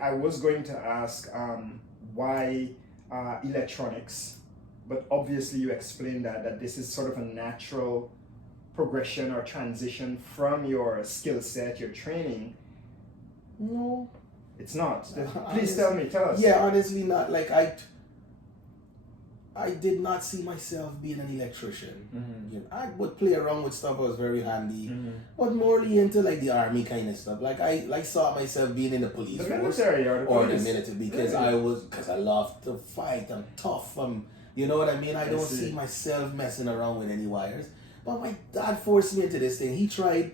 I was going to ask why electronics, but obviously you explained that this is sort of a natural progression or transition from your skill set, your training. No, it's not. Please honestly, tell us. Yeah, honestly, not. Like I did not see myself being an electrician. Mm-hmm. You know, I would play around with stuff. I was very handy, Mm-hmm. but morely into like the army kind of stuff. Like I saw myself being in the police The force military or the military because really? I love to fight. I'm tough. You know what I mean. I don't see see myself messing around with any wires. But my dad forced me into this thing. He tried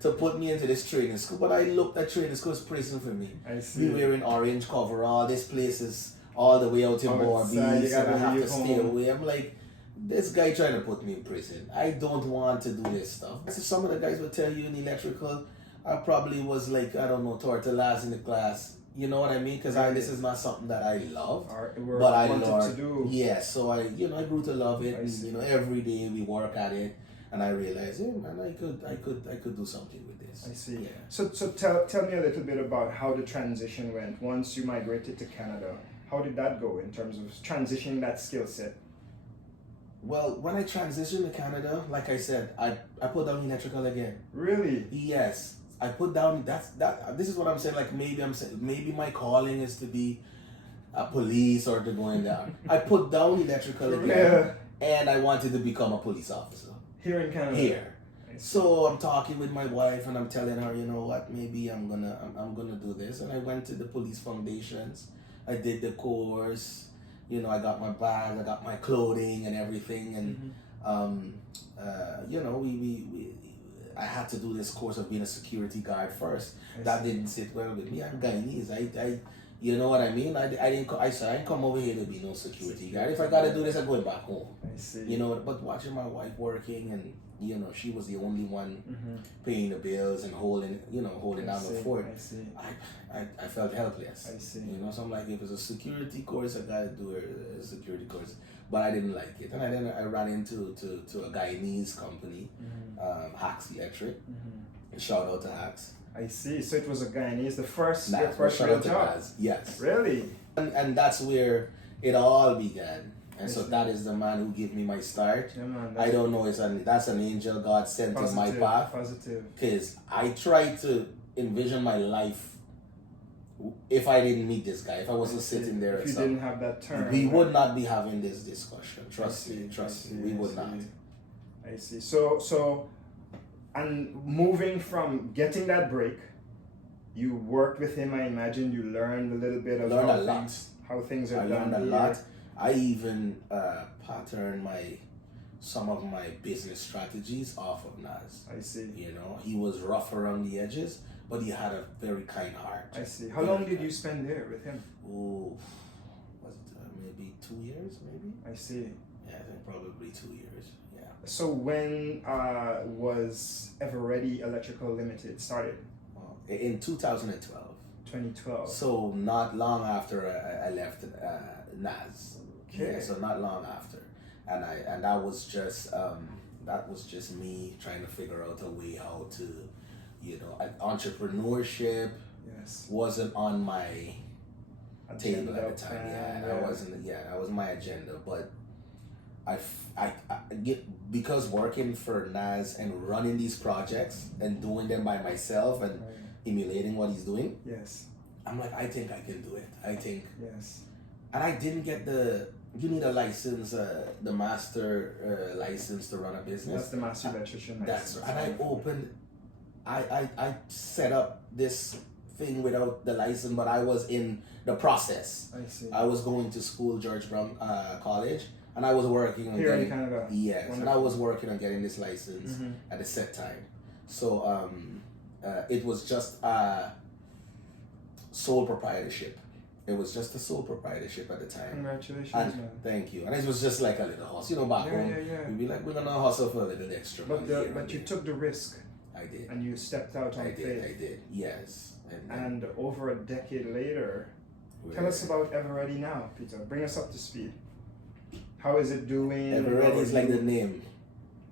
to put me into this training school, but I looked at training school as prison for me. I see. Me wearing orange coverall. This place is all the way out in Bordeaux, and I have to stay away. I'm like, this guy trying to put me in prison. I don't want to do this stuff. So some of the guys will tell you in electrical, I probably was like, I don't know, tortillas in the class. You know what I mean? Because this is not something that I love, but I learned to do. Yeah, so I grew to love it. And, every day we work at it, and I realized, hey man, I could do something with this. I see. Yeah. So tell me a little bit about how the transition went once you migrated to Canada. How did that go in terms of transitioning that skill set? Well, when I transitioned to Canada, like I said, I put down electrical again. Really? Yes, I put down this is what I'm saying. Like maybe my calling is to be a police or to go in there. I put down electrical again, and I wanted to become a police officer here in Canada. Here. So I'm talking with my wife and I'm telling her, you know what, maybe I'm gonna do this. And I went to the police foundations. I did the course, I got my bag, I got my clothing and everything, and I had to do this course of being a security guard first. That didn't sit well with me. I'm Guyanese. I you know what I mean? I didn't come over here to be no security guard. If I gotta do this, I'm going back home. I see. But watching my wife working and she was the only one paying the bills and holding down the fort. I see. I felt helpless. I see. So I'm like, if it's a security course, I gotta do a security course. But I didn't like it, and then I ran into a Guyanese company, Hacks Electric. Shout out to Hacks. I see. So it was a Guyanese, the first shout out to Gaz. Yes. Really? And that's where it all began. And so that is the man who gave me my start. Yeah, man, I don't know, that's an angel God sent in my path. Positive. Because I tried to envision my life if I didn't meet this guy, if I wasn't sitting there. If you didn't have that turn. We would not be having this discussion. Trust me, we would not. I see. So, and moving from getting that break, you worked with him, I imagine you learned a little bit of how things are done. I learned a lot. I even patterned some of my business strategies off of Naz. I see. He was rough around the edges, but he had a very kind heart. I see. How long did you spend there with him? Oh, was it maybe 2 years, maybe? I see. Yeah, I think probably 2 years. Yeah. So when was Ever Ready Electrical Limited started? In 2012. 2012. So not long after I left Naz. Okay. Yeah, so not long after, and that was just me trying to figure out a way how to, entrepreneurship. Yes. Wasn't on my table at the time. That was my agenda. But I get, because working for Naz and running these projects and doing them by myself and emulating what he's doing. Yes. I'm like, I think I can do it. Yes. And I didn't get you need a license, the master license to run a business. That's the master electrician license. That's right. And I set up this thing without the license, but I was in the process. I see. I was going to school, George Brown College, and I was working on in Canada. Yes, wonderful. And I was working on getting this license at a set time. So it was just sole proprietorship. It was just a sole proprietorship at the time. Congratulations, man. Thank you. And it was just like a little hustle. Back home, we'd be like, we're going to hustle for a little extra money. But you took the risk. I did. And you stepped out on faith. I did, yes. And over a decade later, tell us about Ever Ready now, Peter. Bring us up to speed. How is it doing? Ever Ready is like the name.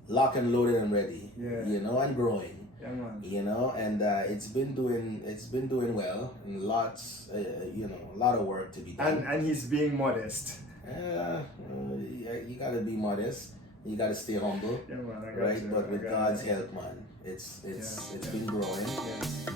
Lock and loaded and ready. Yeah. And growing. Yeah, man. You know, and it's been doing well, and lots, you know, a lot of work to be done. And he's being modest. You gotta be modest. You gotta stay humble, Yeah, man, right? But with God's help, man, it's been growing. Yeah.